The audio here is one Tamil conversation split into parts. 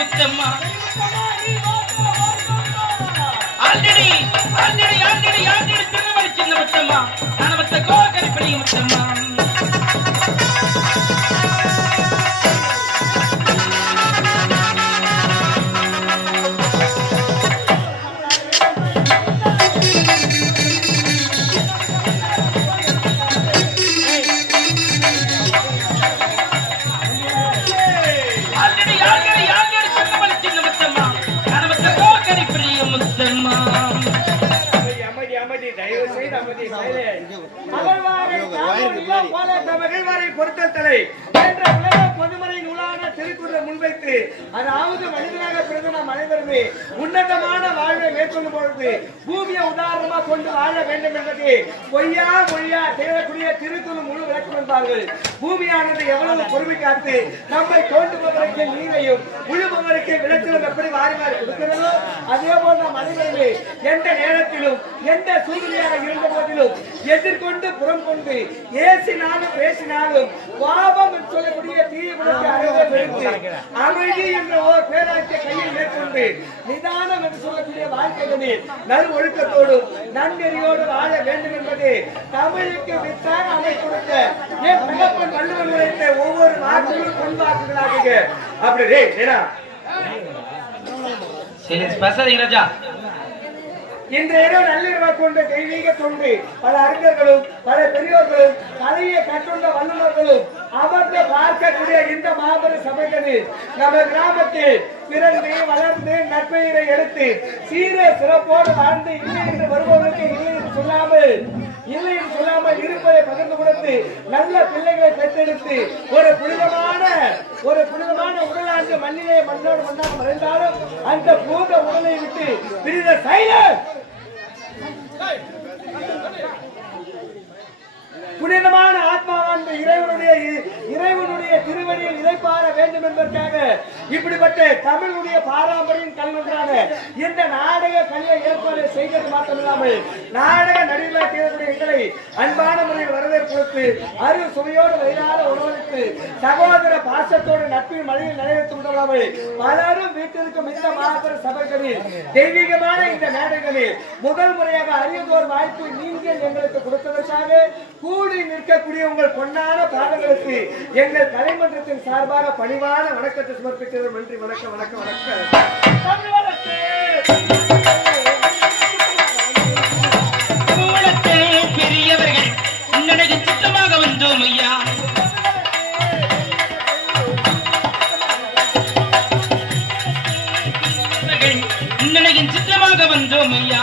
Muthamma already already already already Thirumani சின்ன முத்தம்மா நான் மத்த கோகரிப்படி முத்தம்மா. தலை என்ற உலக பொதுமறை நூலான திருக்குறளை முன்வைத்து அதாவது மனிதனாக பிறந்த நாம் அனைவருமே உன்னதமான மேற்கொள்ளும் பொழுது பூமியை உதாரணமா கொண்டு வாழ வேண்டும் என்பது பொய்யா மொழியா தேடக்கூடிய திருக்குறள் முழு விளக்கம் என்பார்கள். பூமியானது எவ்வளவு பொறுமை காத்து நம்மை தோண்டுபவருக்கு நீரையும் உழுபவருக்கு விளைச்சலும் எப்படி மாறி மாறி கொடுக்கிறதோ அதே போல் நாம் அனைவருமே எந்த நேரத்திலும் எந்த சூழ்நிலையாக இருந்த போதிலும் எதிர்கொண்டு புறம் கொண்டு ஏசினாலும் பேசினாலும் பாவம் என்று சொல்லக்கூடிய தீய குணத்தை அறவே அமைதி என்ற ஓர் பேராட்சியை கையில் மேற்கொண்டு நிதானம் என்று சொல்லக்கூடிய வாழ்க்கை வாழ்க்கைகளில் நல் ஒழுக்கத்தோடும் நன்னெறியோடு வாழ வேண்டும் என்பது தமிழுக்கு வித்தாக அமைத்து கொடுத்த என் தகப்பன் வள்ளுவன் உரைத்த ஒவ்வொரு வாக்குகளும் பொன்வாக்குகளாக அப்படி இன்றைய இரவு நள்ளிரவை கொண்ட தெய்வீக தொண்டு பல அறிஞர்களும் பல பெரியோர்களும் கலையை கற்றுள்ள வல்லுநர்களும் அமர்ந்து பார்க்கக்கூடிய இந்த மாபெரும் சபைகளில் நம்ம கிராமத்தில் பிறந்து வளர்ந்து நற்பெயரை எடுத்து சீர சிறப்போடு வாழ்ந்து இல்லை என்று வருபவர்களுக்கு இல்லை என்று சொல்லாமல் இல்லை என்று சொல்லாமல் இருப்பதை பகிர்ந்து கொடுத்து நல்ல பிள்ளைகளை பெற்றெடுத்து ஒரு புனிதமான ஒரு புனிதமான உடலாண்டு மண்ணிலே மண்ணோடு மண்ணாக மறைந்தாலும் அந்த பூத உடலை விட்டு பிரித சைலன் புனிதமான இந்த இறைவனுடைய இறைவனுடைய திருவடியை நிலைப்பார வேண்டும் என்பதற்காக இப்படிப்பட்ட தமிழுடைய பாரம்பரியம் கல்வென்றாக இந்த நாடக கலையை ஏற்பாடு செய்தது மாத்திரமில்லாமல் நாடக நடுவில் செய்யக்கூடிய எங்களை அன்பான முறையில் வரவேற்பு கொடுத்து அரு சுவையோடு வயிறார உணவளித்து சகோதர பாசத்தோடு நட்பின் மழையில் நிறைவேற்றி விடலாமல் பலரும் வீட்டிற்கும் இந்த மாபெரும் சபைகளில் தெய்வீகமான இந்த நாடகங்களில் முதல் முறையாக அறியதோர் வாய்ப்பு நீங்கள் எங்களுக்கு கொடுத்ததற்காக கூடி நிற்கக்கூடிய உங்கள் பொன்ன பொன்னான பாதங்களுக்கு எங்கள் கலைமன்றத்தின் சார்பாக பணிவான வணக்கத்தை சமர்ப்பிக்கிறோம். நன்றி வணக்கம் வணக்கம் வணக்கம். பெரியவர்கள் உன்னடைய சித்தமாக வந்தோம் ஐயா சித்தமாக வந்தோம் ஐயா.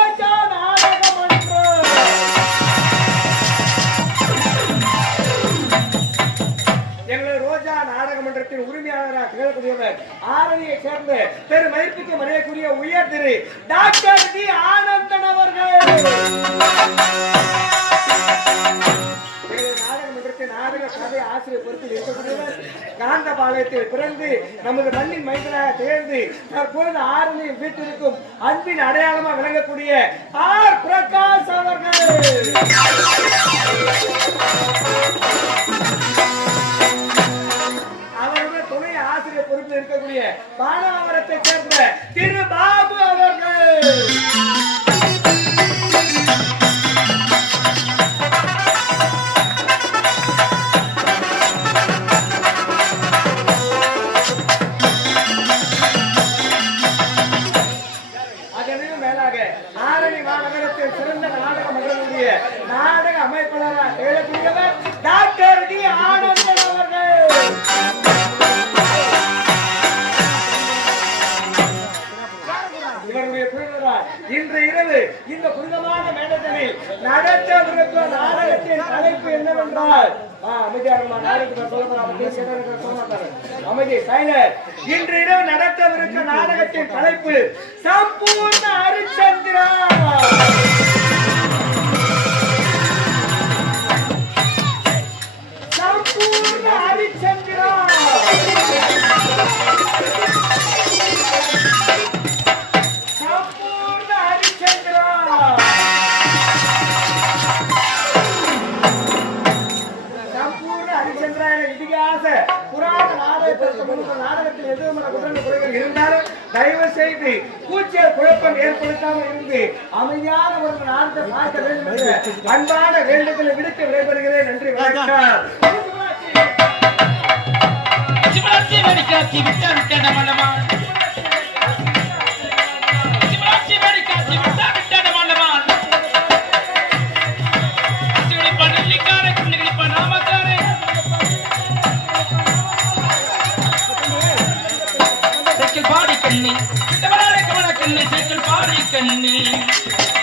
நாடக உரிமையாளராக திகழக்கூடியவர் ஆரணியை சேர்ந்த பெரு மதிப்புக்கு மறையக்கூடிய உயர் திரு டாக்டர் டி ஆனந்தன் அவர்கள். நாடக மன்றத்தின் ஆசிரியர் பொறுப்பில் இருக்கக்கூடியவர் காந்தபாளையத்தில் பிறந்து நமது மண்ணின் மைந்தனாக தேர்ந்து தற்போது ஆரணியில் வீட்டிற்கும் அன்பின் அடையாளமாக விளங்கக்கூடிய ஆர் பிரகாஷ் அவர்கள். மாநகரத்தில் சிறந்த நாடக மன்றங்களுடைய நாடக அமைப்பாளராக திகழக்கூடியவர் டாக்டர் டி ஆனந்தன் அவர்கள். என்னுடைய இன்று இரவு இந்த புனிதமான மேடத்தில் நடத்தவிருக்கும் நாடகத்தின் தலைப்பு என்னவென்றால் நாடகத்தை அமைதி. இன்று இரவு நடத்தவிருக்கும் நாடகத்தின் தலைப்பு சம்பூர்ண ஹரிச்சந்திரா இருந்தாலும் தயவு செய்து கூச்சல் குழப்பம் ஏற்படுத்தாமல் இருந்து அமைதியான ஒரு நாட்டை பார்க்க வேண்டும் என்று அன்பான வேண்டுதலை விடுக்க விடைபெறுகிறேன் நன்றி வணக்கம் சிவராட்சி வேடிக்காட்சி விட்ட விட்ட மண்டமா கண்ணு கவன பாடி கண்ணு.